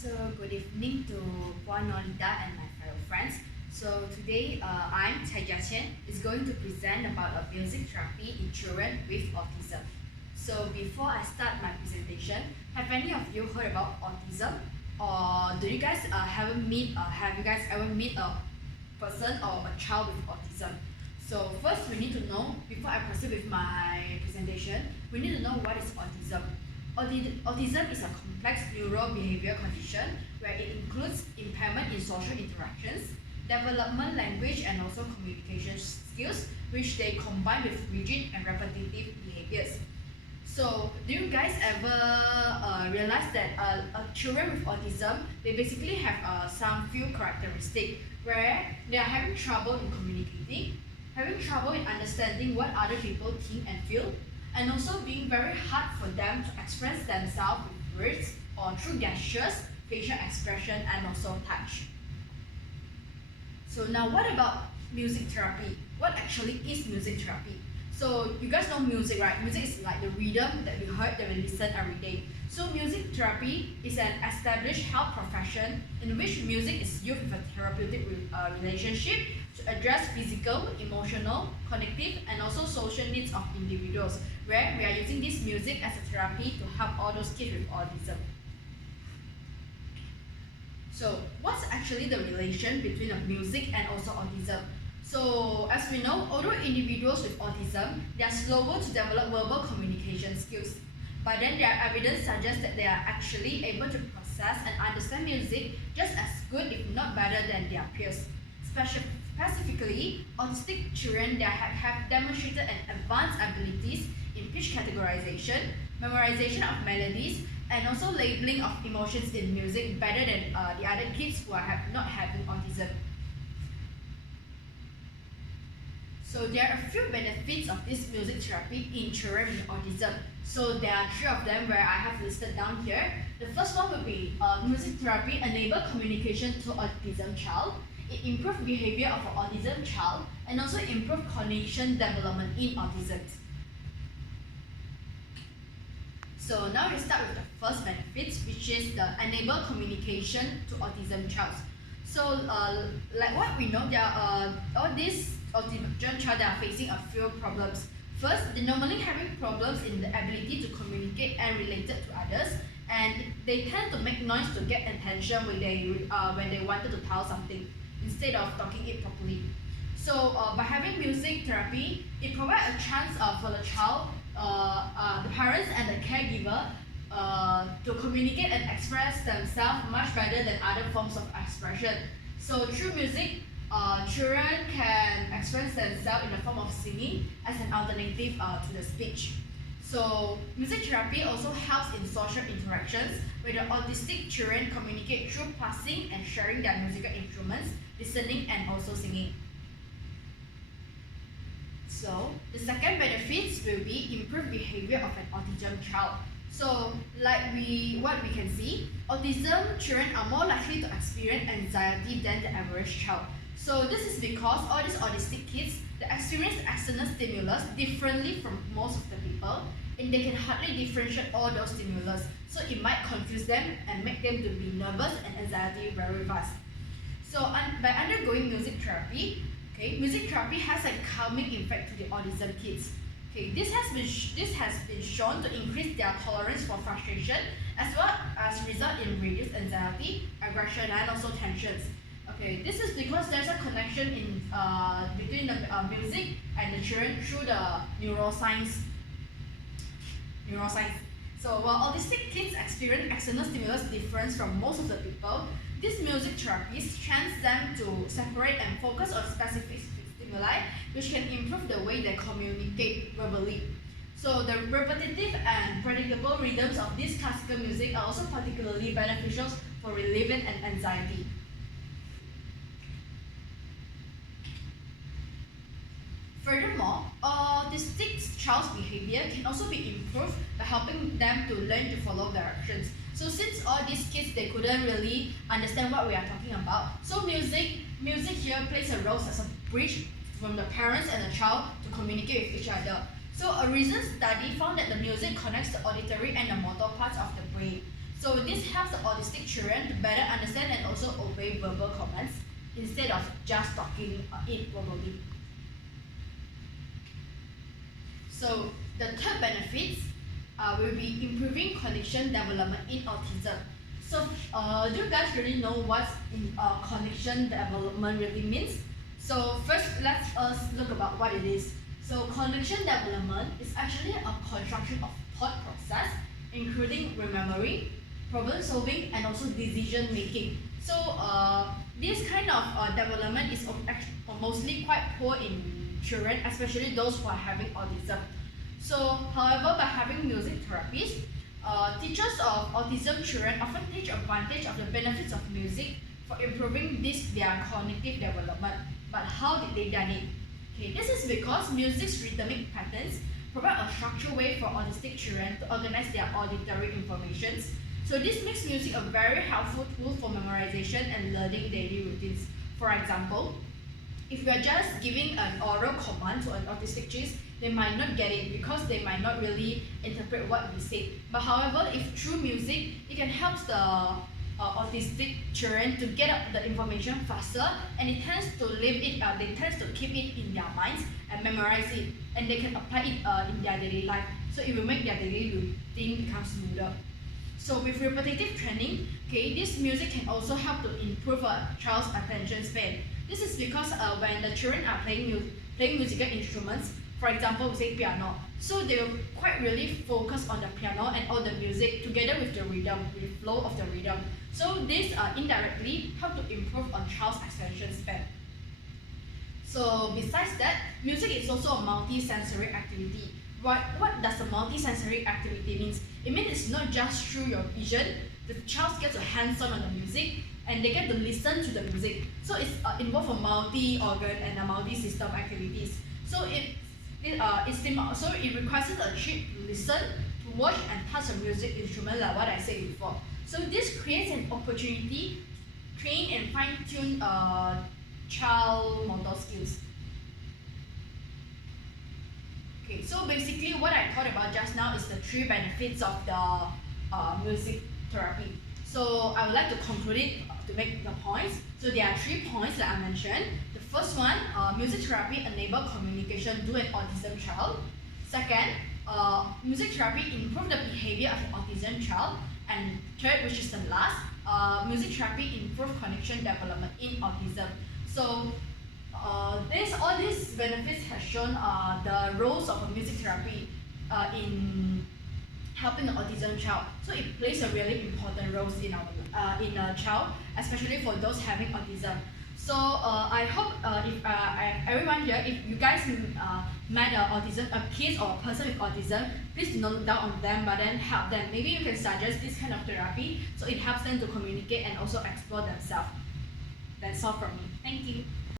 So good evening to Puan Nolita and my fellow friends. So today I'm Chai Jiaqian is going to present about a music therapy in children with autism. So before I start my presentation, have any of you heard about autism? Or do you guys have you guys ever meet a person or a child with autism? So first we need to know, before I proceed with my presentation, we need to know what is autism. Autism is a complex neurobehavioral condition where it includes impairment in social interactions, development, language, and also communication skills, which they combine with rigid and repetitive behaviors. So, do you guys ever realize that children with autism, they basically have some few characteristics where they are having trouble in communicating, having trouble in understanding what other people think and feel, and also being very hard for them to express themselves with words or through gestures, facial expression, and also touch. So now what about music therapy? What actually is music therapy? So you guys know music, right? Music is like the rhythm that we heard, that we listen every day. So music therapy is an established health profession in which music is used with a therapeutic relationship to address physical, emotional, cognitive, and also social needs of individuals, where we are using this music as a therapy to help all those kids with autism. So what's actually the relation between the music and also autism? So as we know, although individuals with autism, they are slower to develop verbal communication skills, but then their evidence suggests that they are actually able to process and understand music just as good, if not better, than their peers. Specifically, autistic children that have demonstrated an advanced abilities in pitch categorization, memorization of melodies, and also labeling of emotions in music better than the other kids who are not having autism. So there are a few benefits of this music therapy in children with autism. So there are three of them where I have listed down here. The first one will be music therapy enable communication to autism child. It improves behavior of an autism child and also improve cognition development in autism. So now we start with the first benefits, which is the enable communication to autism child. So like what we know, there are all these autism child that are facing a few problems. First, they're normally having problems in the ability to communicate and relate to others, and they tend to make noise to get attention when they wanted to tell something instead of talking it properly. So by having music therapy, it provides a chance for the child, the parents and the caregiver to communicate and express themselves much better than other forms of expression. So through music, children can express themselves in the form of singing as an alternative to the speech. So music therapy also helps in social interactions where the autistic children communicate through passing and sharing their musical instruments, listening, and also singing. So the second benefits will be improved behavior of an autism child. So like what we can see, autism children are more likely to experience anxiety than the average child. So this is because all these autistic kids, they experience external stimulus differently from most of the people, and they can hardly differentiate all those stimulus. So it might confuse them and make them to be nervous and anxiety very fast. So by undergoing music therapy, music therapy has a calming effect to the autism kids. This has been shown to increase their tolerance for frustration as well as result in reduced anxiety, aggression, and also tensions. This is because there's a connection in between the music and the children through the neuroscience. So while autistic kids experience external stimulus difference from most of the people, these music therapies chance them to separate and focus on specific stimuli, which can improve the way they communicate verbally. So the repetitive and predictable rhythms of this classical music are also particularly beneficial for relieving and anxiety. Furthermore, autistic child's behavior can also be improved by helping them to learn to follow directions. So since all these kids, they couldn't really understand what we are talking about, so music here plays a role as a bridge from the parents and the child to communicate with each other. So a recent study found that the music connects the auditory and the motor parts of the brain. So this helps the autistic children to better understand and also obey verbal commands instead of just talking it verbally. So the third benefits will be improving cognition development in autism. So do you guys really know what cognition development really means? So first, let us look about what it is. So cognition development is actually a construction of thought process, including remembering, problem solving, and also decision making. So this kind of development is mostly quite poor in children, especially those who are having autism. So however, by having music therapies, teachers of autism children often take advantage of the benefits of music for improving their cognitive development. But how did they done it? Okay, this is because music's rhythmic patterns provide a structured way for autistic children to organize their auditory information. So this makes music a very helpful tool for memorization and learning daily routines. For example, if you are just giving an oral command to an autistic child, they might not get it because they might not really interpret what we say. But however, if through music, it can help the autistic children to get up the information faster, and it tends to they tend to keep it in their minds and memorize it, and they can apply it in their daily life. So it will make their daily routine become smoother. So with repetitive training, okay, this music can also help to improve a child's attention span. This is because when the children are playing musical instruments, for example, we say piano, so they will quite really focus on the piano and all the music together with the rhythm, with the flow of the rhythm. So this indirectly help to improve on child's attention span. So besides that, music is also a multi-sensory activity. What does a multi-sensory activity means? It means it's not just through your vision. The child gets a hands-on on the music and they get to listen to the music. So it's involved a multi-organ and a multi-system activities. So it requires the child to listen, to watch and touch a music instrument like what I said before. So this creates an opportunity to train and fine-tune child motor skills. Okay, so basically what I thought about just now is the 3 benefits of the music therapy. So I would like to conclude it to make the points. So there are 3 points that I mentioned. The first one, music therapy enable communication to an autism child. Second, music therapy improve the behavior of the autism child. And third, which is the last, music therapy improve connection development in autism. So all these benefits have shown the roles of a music therapy in helping the autism child. So it plays a really important role in a child, especially for those having autism. So I hope if everyone here, if you guys met a kid or a person with autism, please do not look down on them, but then help them. Maybe you can suggest this kind of therapy so it helps them to communicate and also explore themselves. That's all from me. Thank you.